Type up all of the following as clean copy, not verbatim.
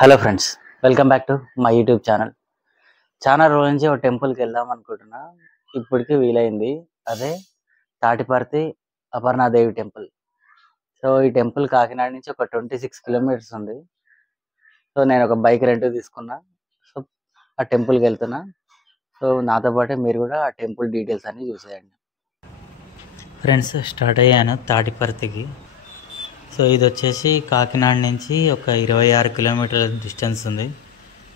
Hello friends, welcome back to my YouTube channel. చాలా రోజుల నుంచి ఒక టెంపుల్కి వెళ్దాం అనుకుంటున్నా. ఇప్పటికి వీలైంది. అదే తాటిపర్తి అపర్ణాదేవి టెంపుల్. సో ఈ టెంపుల్ కాకినాడ నుంచి ఒక 26 కిలోమీటర్స్ ఉంది. సో నేను ఒక బైక్ రెంట్ తీసుకున్నా. సో ఆ టెంపుల్కి వెళ్తున్నా. సో నాతో పాటే మీరు కూడా ఆ టెంపుల్ డీటెయిల్స్ అన్ని చూసేయండి. ఫ్రెండ్స్, స్టార్ట్ అయ్యాను తాటిపర్తికి. సో ఇది వచ్చేసి కాకినాడ నుంచి ఒక 26 కిలోమీటర్ల డిస్టెన్స్ ఉంది.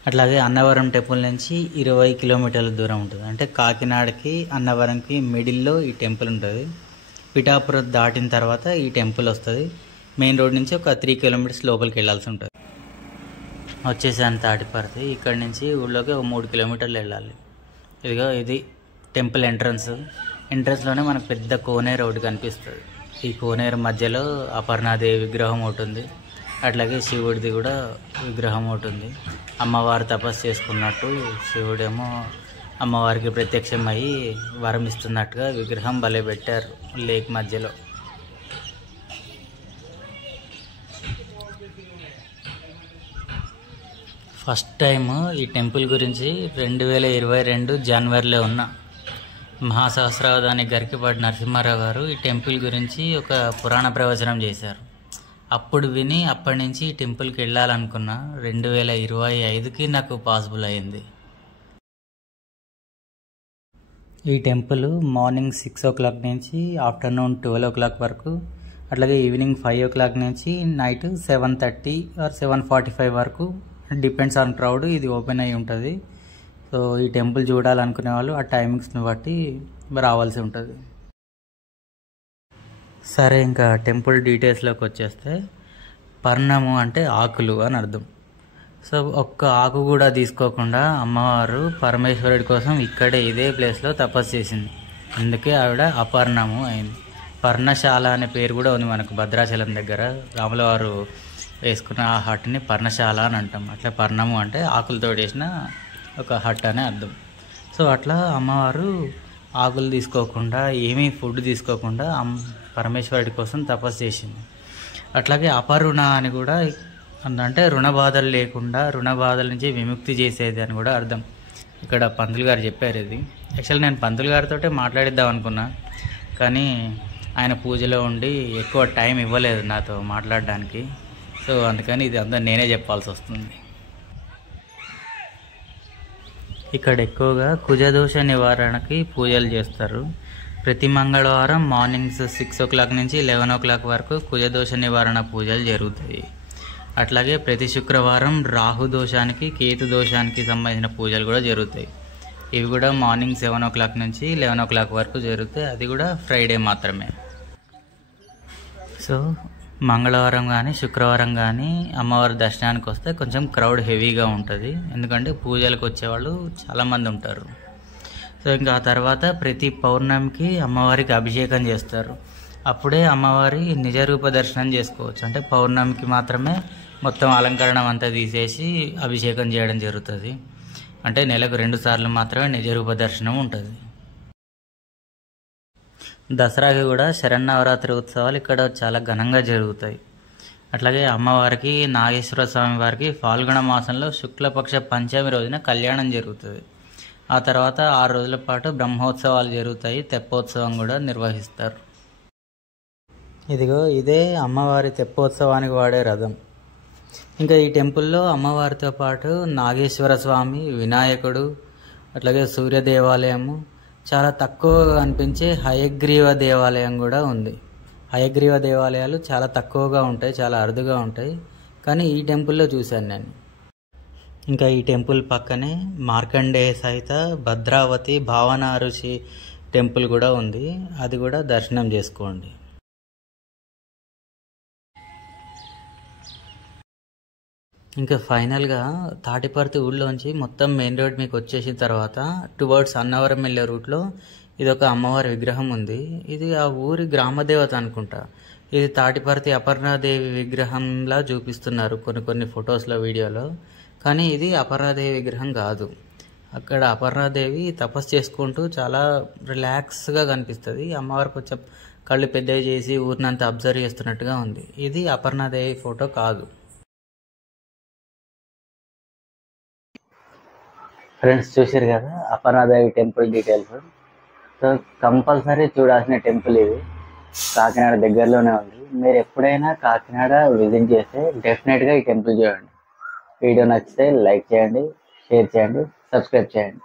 అట్లాగే అన్నవరం టెంపుల్ నుంచి 20 కిలోమీటర్ల దూరం ఉంటుంది. అంటే కాకినాడకి అన్నవరంకి మిడిల్లో ఈ టెంపుల్ ఉంటుంది. పిఠాపురం దాటిన తర్వాత ఈ టెంపుల్ వస్తుంది. మెయిన్ రోడ్ నుంచి ఒక 3 కిలోమీటర్స్ లోపలికి వెళ్ళాల్సి ఉంటుంది. వచ్చేసాను తాటిపర్తి. ఇక్కడ నుంచి ఊళ్ళోకి ఒక 3 కిలోమీటర్లు వెళ్ళాలి. ఇదిగో ఇది టెంపుల్ ఎంట్రన్స్లోనే మనకు పెద్ద కోనేరు ఒకటి కనిపిస్తుంది. ఈ కోనేరు మధ్యలో అపర్ణాదేవి విగ్రహం ఒకటి ఉంది. అట్లాగే శివుడిది కూడా విగ్రహం ఒకటి ఉంది. అమ్మవారు తపస్సు చేసుకున్నట్టు శివుడేమో అమ్మవారికి ప్రత్యక్షమయ్యి వరం ఇస్తున్నట్టుగా విగ్రహం భలే పెట్టారు లేక్ మధ్యలో. ఫస్ట్ టైం ఈ టెంపుల్ గురించి 2022 జనవరిలో ఉన్న మహాసహస్రావధాని గరికపాటి నరసింహారావు గారు ఈ టెంపుల్ గురించి ఒక పురాణ ప్రవచనం చేశారు. అప్పుడు విని అప్పటి నుంచి ఈ టెంపుల్కి వెళ్ళాలనుకున్నా. 2025కి నాకు పాసిబుల్ అయింది. ఈ టెంపుల్ మార్నింగ్ 6 o'clock నుంచి ఆఫ్టర్నూన్ 12 o'clock వరకు, అట్లాగే ఈవినింగ్ 5 o'clock నుంచి నైట్ 7:30 ఆర్ 7:45 వరకు, డిపెండ్స్ ఆన్ క్రౌడ్, ఇది ఓపెన్ అయి ఉంటుంది. సో ఈ టెంపుల్ చూడాలనుకునే వాళ్ళు ఆ టైమింగ్స్ని బట్టి రావాల్సి ఉంటుంది. సరే, ఇంకా టెంపుల్ డీటెయిల్స్లోకి వచ్చేస్తే, పర్ణము అంటే ఆకులు అని అర్థం. సో ఒక్క ఆకు కూడా తీసుకోకుండా అమ్మవారు పరమేశ్వరుడి కోసం ఇక్కడే ఇదే ప్లేస్లో తపస్సు చేసింది. అందుకే ఆవిడ అపర్ణము అయింది. పర్ణశాల అనే పేరు కూడా ఉంది మనకు భద్రాచలం దగ్గర. రాముల వారు వేసుకున్న ఆ హట్ని పర్ణశాల అని అంటాం. అట్లా పర్ణము అంటే ఆకులతో చేసిన ఒక హట్ అనే అర్థం. సో అట్లా అమ్మవారు ఆకులు తీసుకోకుండా, ఏమీ ఫుడ్ తీసుకోకుండా పరమేశ్వరుడి కోసం తపస్సు చేసింది. అట్లాగే అపరుణ అని కూడా, అంటే రుణ బాధలు లేకుండా, రుణ బాధల నుంచి విముక్తి చేసేది అని కూడా అర్థం. ఇక్కడ పంతులు గారు చెప్పారు ఇది. యాక్చువల్లీ నేను పంతులు గారితో మాట్లాడిద్దాం అనుకున్నా, కానీ ఆయన పూజలో ఉండి ఎక్కువ టైం ఇవ్వలేదు నాతో మాట్లాడడానికి. సో అందుకని ఇది అంతా నేనే చెప్పాల్సి వస్తుంది. ఇక్కడ ఎక్కువగా కుజదోష నివారణకి పూజలు చేస్తారు. ప్రతి మంగళవారం మార్నింగ్స్ 6 o'clock నుంచి 11 o'clock వరకు కుజదోష నివారణ పూజలు జరుగుతాయి. అట్లాగే ప్రతి శుక్రవారం రాహు దోషానికి, కేతు దోషానికి సంబంధించిన పూజలు కూడా జరుగుతాయి. ఇవి కూడా మార్నింగ్ 7 o'clock నుంచి 11 o'clock వరకు జరుగుతాయి. అది కూడా ఫ్రైడే మాత్రమే. సో మంగళవారం కానీ శుక్రవారం కానీ అమ్మవారి దర్శనానికి వస్తే కొంచెం క్రౌడ్ హెవీగా ఉంటుంది. ఎందుకంటే పూజలకు వచ్చేవాళ్ళు చాలామంది ఉంటారు. సో ఇంకా ఆ తర్వాత ప్రతి పౌర్ణమికి అమ్మవారికి అభిషేకం చేస్తారు. అప్పుడే అమ్మవారి నిజరూప దర్శనం చేసుకోవచ్చు. అంటే పౌర్ణమికి మాత్రమే మొత్తం అలంకరణ అంతా తీసేసి అభిషేకం చేయడం జరుగుతుంది. అంటే నెలకు 2 సార్లు మాత్రమే నిజరూప దర్శనం ఉంటుంది. దసరాకి కూడా శరన్నవరాత్రి ఉత్సవాలు ఇక్కడ చాలా ఘనంగా జరుగుతాయి. అట్లాగే అమ్మవారికి, నాగేశ్వర స్వామి వారికి ఫాల్గుణ మాసంలో శుక్లపక్ష పంచమి రోజున కళ్యాణం జరుగుతుంది. ఆ తర్వాత 6 రోజుల పాటు బ్రహ్మోత్సవాలు జరుగుతాయి. తెప్పోత్సవం కూడా నిర్వహిస్తారు. ఇదిగో ఇదే అమ్మవారి తెప్పోత్సవానికి వాడే రథం. ఇంకా ఈ టెంపుల్లో అమ్మవారితో పాటు నాగేశ్వర స్వామి, వినాయకుడు, అట్లాగే సూర్య దేవాలయము, చాలా తక్కువగా కనిపించే హయగ్రీవ దేవాలయం కూడా ఉంది. హయగ్రీవ దేవాలయాలు చాలా తక్కువగా ఉంటాయి, చాలా అరుదుగా ఉంటాయి, కానీ ఈ టెంపుల్లో చూశాను నేను. ఇంకా ఈ టెంపుల్ పక్కనే మార్కండేయ సహిత భద్రావతి భావన ఋషి టెంపుల్ కూడా ఉంది. అది కూడా దర్శనం చేసుకోండి. ఇంకా ఫైనల్గా తాటిపర్తి ఊళ్ళోంచి మొత్తం మెయిన్ రోడ్ మీకు వచ్చేసిన తర్వాత టువర్డ్స్ అన్నవరం వెళ్ళే రూట్లో ఇది ఒక అమ్మవారి విగ్రహం ఉంది. ఇది ఆ ఊరి గ్రామదేవత అనుకుంటా. ఇది తాటిపర్తి అపర్ణాదేవి విగ్రహంలా చూపిస్తున్నారు కొన్ని ఫొటోస్లో, వీడియోలో. కానీ ఇది అపర్ణాదేవి విగ్రహం కాదు. అక్కడ అపర్ణాదేవి తపస్సు చేసుకుంటూ చాలా రిలాక్స్గా కనిపిస్తుంది. అమ్మవారు కొంచెం కళ్ళు పెద్దవి చేసి ఊరినంతా అబ్జర్వ్ చేస్తున్నట్టుగా ఉంది. ఇది అపర్ణాదేవి ఫోటో కాదు. ఫ్రెండ్స్ చూసారు కదా Aparna Devi temple details. So compulsory చూడాల్సిన టెంపుల్ ఇది. కాకినాడ దగ్గరలోనే ఉంది. మీరు ఎప్పుడైనా కాకినాడ విజిట్ చేస్తే డెఫినెట్గా ఈ టెంపుల్ చూడండి. వీడియో నచ్చితే లైక్ చేయండి, షేర్ చేయండి, సబ్స్క్రైబ్ చేయండి.